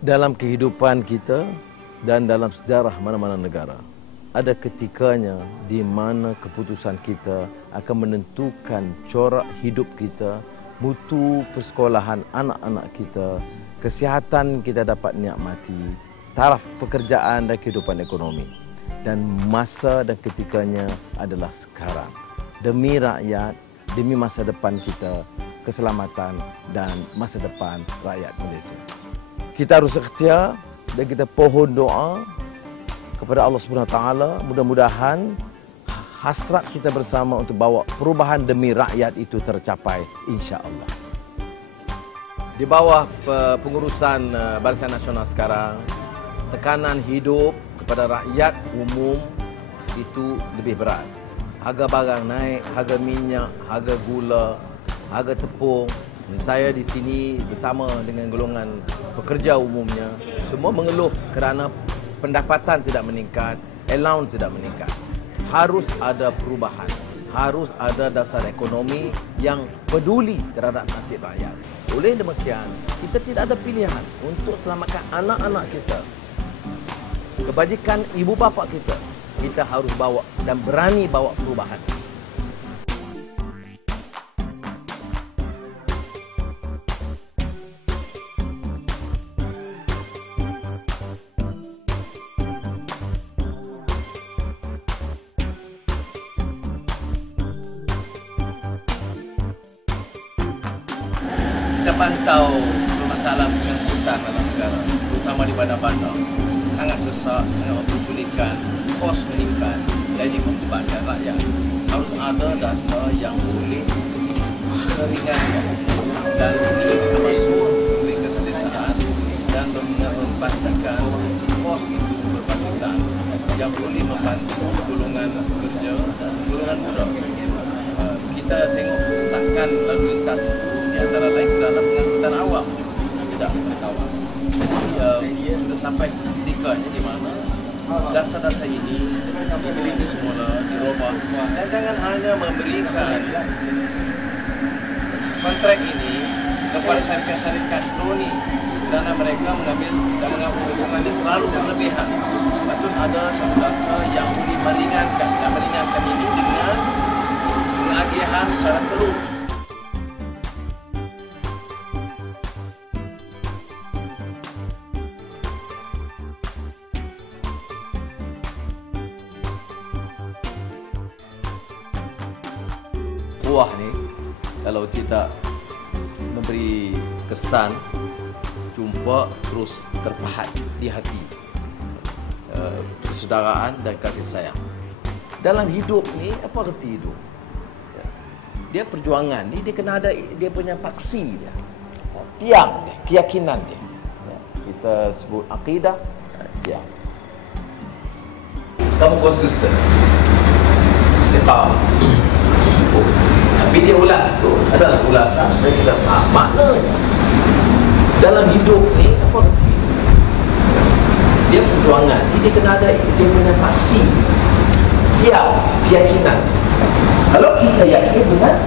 dalam kehidupan kita dan dalam sejarah mana-mana negara ada ketikanya di mana keputusan kita akan menentukan corak hidup kita, mutu persekolahan anak-anak kita, kesihatan kita dapat nikmati, taraf pekerjaan dan kehidupan ekonomi. Dan masa dan ketikanya adalah sekarang. Demi rakyat, demi masa depan kita, keselamatan dan masa depan rakyat Malaysia. Kita harus ikhtiar dan kita pohon doa kepada Allah Subhanahu Taala mudah-mudahan hasrat kita bersama untuk bawa perubahan demi rakyat itu tercapai insya-Allah. Di bawah pengurusan eh, Barisan Nasional sekarang tekanan hidup kepada rakyat umum itu lebih berat. Harga barang naik, harga minyak, harga gula, harga tepung. Saya di sini bersama dengan golongan pekerja umumnya semua mengeluh kerana pendapatan tidak meningkat, allowance tidak meningkat. Harus ada perubahan. Harus ada dasar ekonomi yang peduli terhadap nasib rakyat. Oleh demikian, kita tidak ada pilihan untuk selamatkan anak-anak kita. Kebajikan ibu bapa kita, kita harus bawa dan berani bawa perubahan. Kita pantau masalah pengangkutan dalam negara, terutama di bandar-bandar. Sangat sesak, sangat mempersulitkan, kos meningkat, jadi membebankan rakyat. Harus ada dasar yang boleh meringankan dan ini termasuk memberi keselesaan dan memastikan kos itu berpatutan yang boleh membantu golongan pekerja dan golongan budak. Uh, kita tengok kesesakan lalu lintas itu antara lain kerana pengangkutan awam tidak terkawal. Jadi uh, sudah sampai ketikanya di mana dasar-dasar ini diteliti semula, dirubah dan jangan hanya memberikan kontrak ini kepada syarikat-syarikat kroni kerana mereka mengambil dan mengambil hubungan ini terlalu berlebihan. Patut ada suatu dasar yang boleh meringankan dan meringankan ini dengan penagihan secara terus. Kuah ni kalau tidak memberi kesan jumpa terus terpahat di hati persaudaraan dan kasih sayang dalam hidup ni apa arti hidup ya. dia perjuangan ni dia kena ada dia punya paksi dia ya. tiang dia keyakinan dia ya. kita sebut akidah tiang kamu konsisten istiqamah tapi dia ulas tu adalah ulasan supaya kita faham. Maknanya dalam hidup ni apa hidup dia perjuangan ni dia kena ada dia punya paksi tiap keyakinan. Kalau kita yakin dengan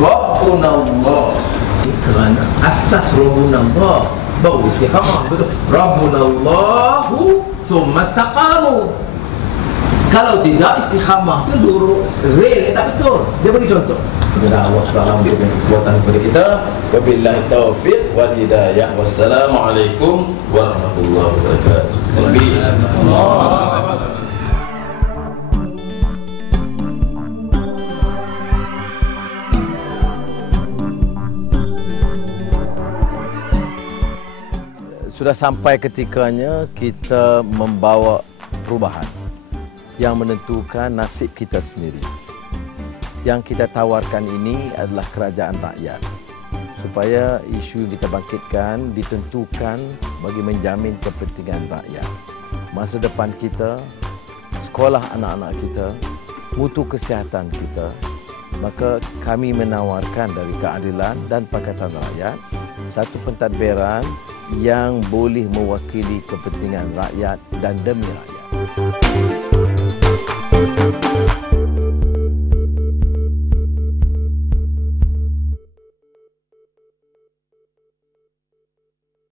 Rabbuna Allah kerana asas Rabbuna Allah baru istiqamah betul? Rabbuna Allahu summa kalau tidak istiqamah itu lurus real tak betul dia bagi contoh Kemudian Allah Taala memberikan kekuatan kepada kita. Wabillahi taufiq wal hidayah. Wassalamualaikum warahmatullahi wabarakatuh. Terlebih. Sudah sampai ketikanya kita membawa perubahan yang menentukan nasib kita sendiri. Yang kita tawarkan ini adalah kerajaan rakyat. Supaya isu yang kita bangkitkan ditentukan bagi menjamin kepentingan rakyat. Masa depan kita sekolah anak-anak kita mutu kesihatan kita maka kami menawarkan dari keadilan dan pakatan rakyat satu pentadbiran yang boleh mewakili kepentingan rakyat dan demi rakyat